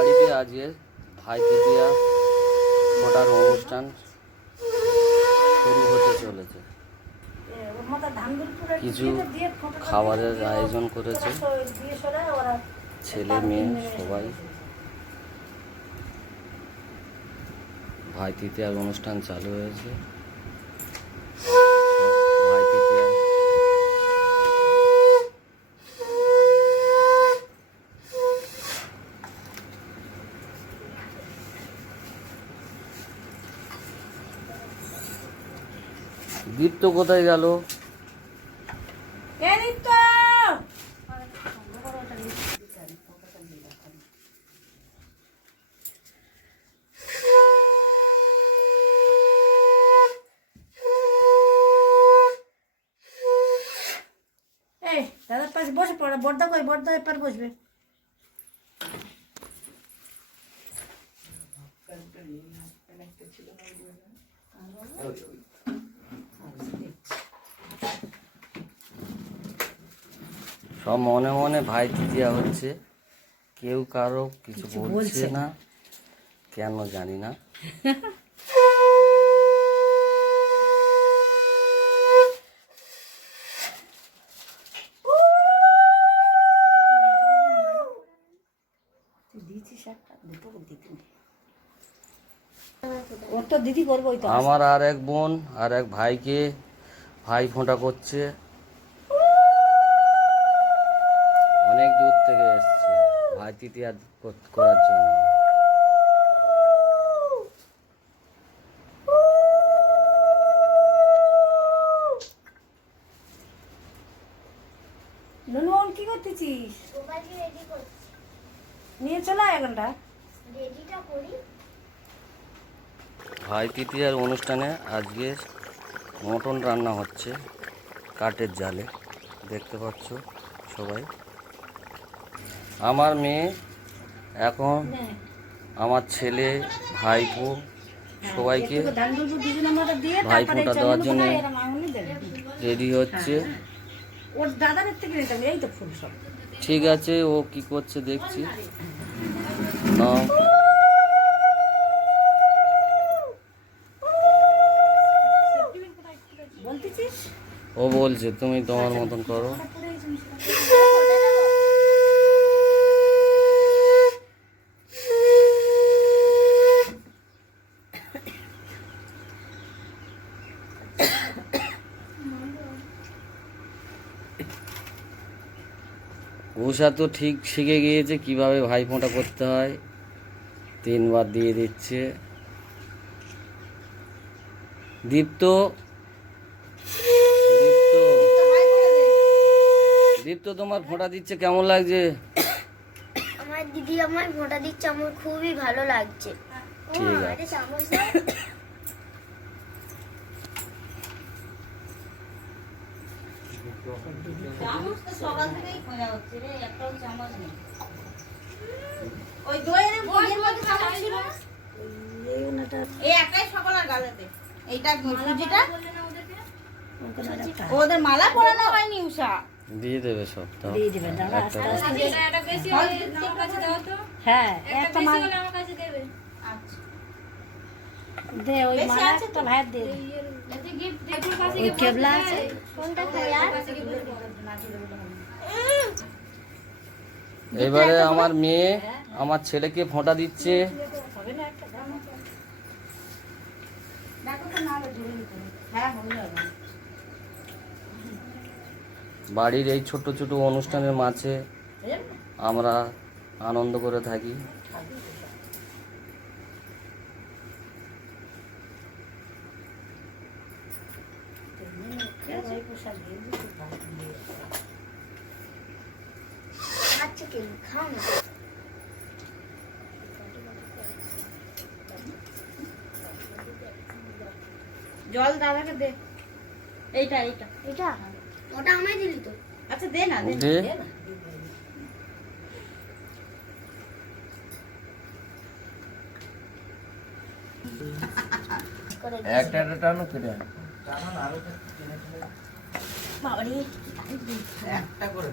বাড়িতে আজকে ভাই তৃতীয়া ফোটার অনুষ্ঠান শুরু হতে চলেছে। কিছু খাবারের আয়োজন করেছে। ছেলে, মেয়ে সবাই। ভাই তৃতীয়ার অনুষ্ঠান চালু হয়েছে। দীপ্ত কোথায় গেল? এই দাদার পাশে বসে পড়া বর্দা কই বর্দা এপার বসবে। সব মনে মনে ভাই তৃতীয়া হচ্ছে। কেউ কারও কিছু বলছে না। কেন জানি না। আমার আর এক বোন আর এক ভাইকে ভাই ফোঁটা করছে। অনেক দূর থেকে এসছে। ভাই তৃতীয়া করার জন্য। নুনুন কি করতেছিস? মোবাইলটি রেডি করছি। নিয়ে চলে আয় এখানটা। রেডিটা করি। ভাই তৃতীয়ার অনুষ্ঠানে আজকে মটন রান্না হচ্ছে কাঠের জালে। দেখতে পাচ্ছ সবাই। আমার মেয়ে এখন আমার ছেলে ভাইপো সবাইকে ধান দুটো দুজনের মধ্যে দিয়ে ভাই তারপরে ফোঁটা এই দেওয়ার জন্য রেডি হচ্ছে ঠিক আছে ও কি করছে দেখছি। বলতেছিস? ও বলছে তুমি তোমার মতন করো। উষা তো ঠিক শিখে গিয়েছে কীভাবে ভাই ফোঁটা করতে হয়। তিনবার দিয়ে দিচ্ছে। দীপ্ত দীপ্ত দীপ্ত তোমার ফোঁটা দিচ্ছে কেমন লাগছে? আমার দিদি আমার ফোঁটা দিচ্ছে আমার খুবই ভালো লাগছে। ঠিক চামচ এই একটাই গালেতে। এইটা সুজিটা? না ওদের মালা পরানো হয়নি উষা। দিয়ে দেবে সব দিয়ে আস্তে আস্তে। হ্যাঁ একটা মাল। দে ওই মালা একটা ভাই দে। ওই কেবলা আছে? কোনটা খাই আর এবারে আমার মেয়ে আমার ছেলেকে ফোঁটা দিচ্ছে। বাড়ির এই ছোট ছোট অনুষ্ঠানের মাঝে আমরা আনন্দ করে থাকি খাচ্ছে কে খাও না জল দাদাকে দে। এইটা এইটা। এটা ওটা আমায় দিলি তো। আচ্ছা দে না দে দে। করে একটা টানো কেটে বাবারে। একটা করে